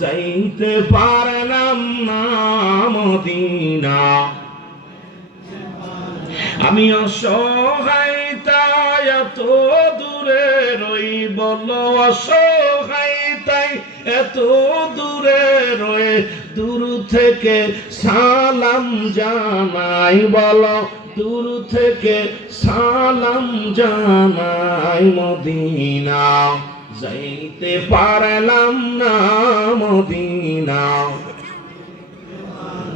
যাইতে পারলাম না মদিনা। আমি অসহায়, তাই এত দূরে রই বল অসহায়, তাই এত দূরে রয়ে দূর থেকে সালাম জানাই, বল দূর থেকে সালাম জানাই মদিনা। যাইতে পারলাম না মদিনা।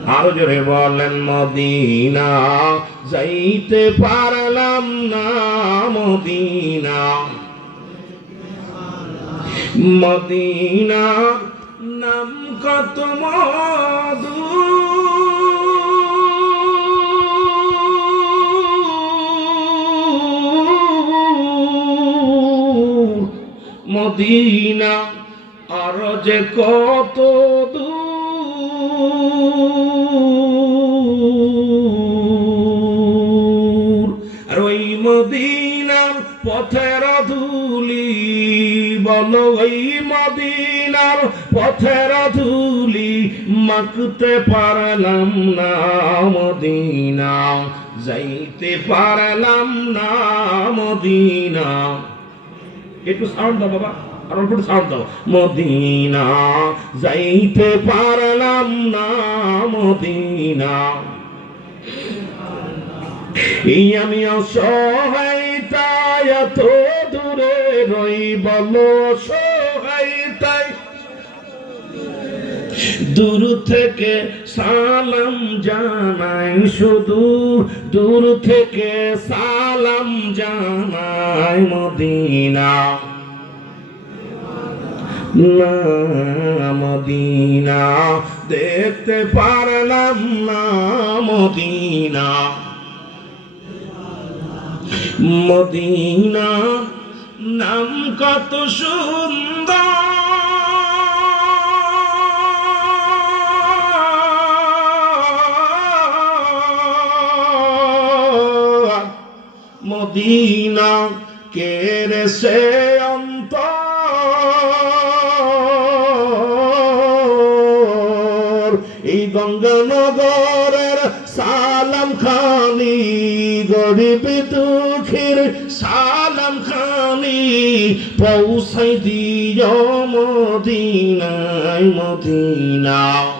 আরও জোরে বলেন, মদিনা। যাইতে পারলাম না মদিনা। মদিনা নাম কত মধু মদিনা, আর যে কত দূর। আর ওই মদিনার পথের ধুলি, বলো ওই মদিনার পথের ধুলি, মাখতে পারলাম না মদিনা, যাইতে পারলাম না মদিনা। একটু সাউন্ড দাও বাবা আর অল্প একটু সাউন্ড দাও মদিনা যাইতে পারলাম না মদিনা এই আমি অসহায়তা এত দূরে রই বলো অসহায়তাই দূর থেকে সালাম জানাই শুধু দূর থেকে সালাম জানাই মদিনা। মদিনা। দেখতে পারলাম না মদিনা। মদিনা নাম কত সুন্দর। মদিনা কেরে সে অন্তর? এই গঙ্গানগরের সালাম খানি গরিব দুঃখের সালাম খানি পৌঁছাই দিও মদিনায় মদিনা।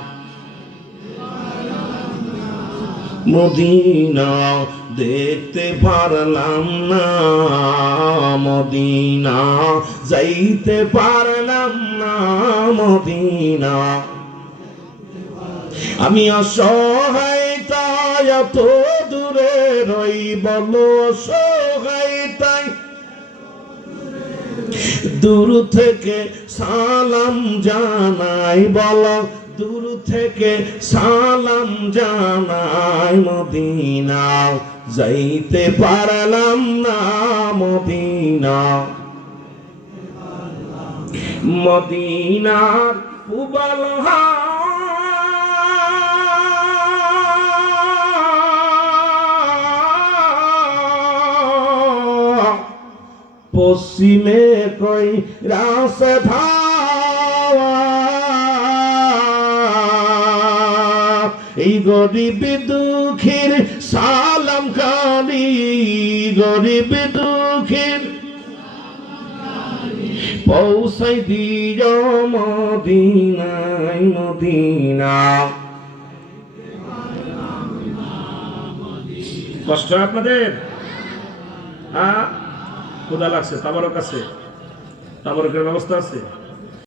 মদিনা, দেখতে পারলাম না মদিনা, যাইতে পারলাম না মদিনা। আমি অসহায়, তাই এত দূরে রই বলো অসহায়, তাই দূর থেকে সালাম জানাই, বল দূর থেকে সালাম জানাই। মদিনা যাইতে পারলাম না মদিনা। মদিনার পুবল পশ্চিমে কই রাস ধাওয়া গরিব দুঃখের সালাম খানি গরিব দুঃখের পৌঁছাই দিও মদিনাই মদিনা। কষ্ট আপনাদের? হ্যাঁ ক্ষুদা লাগছে, তাবারক আছে। তাবারকের ব্যবস্থা আছে।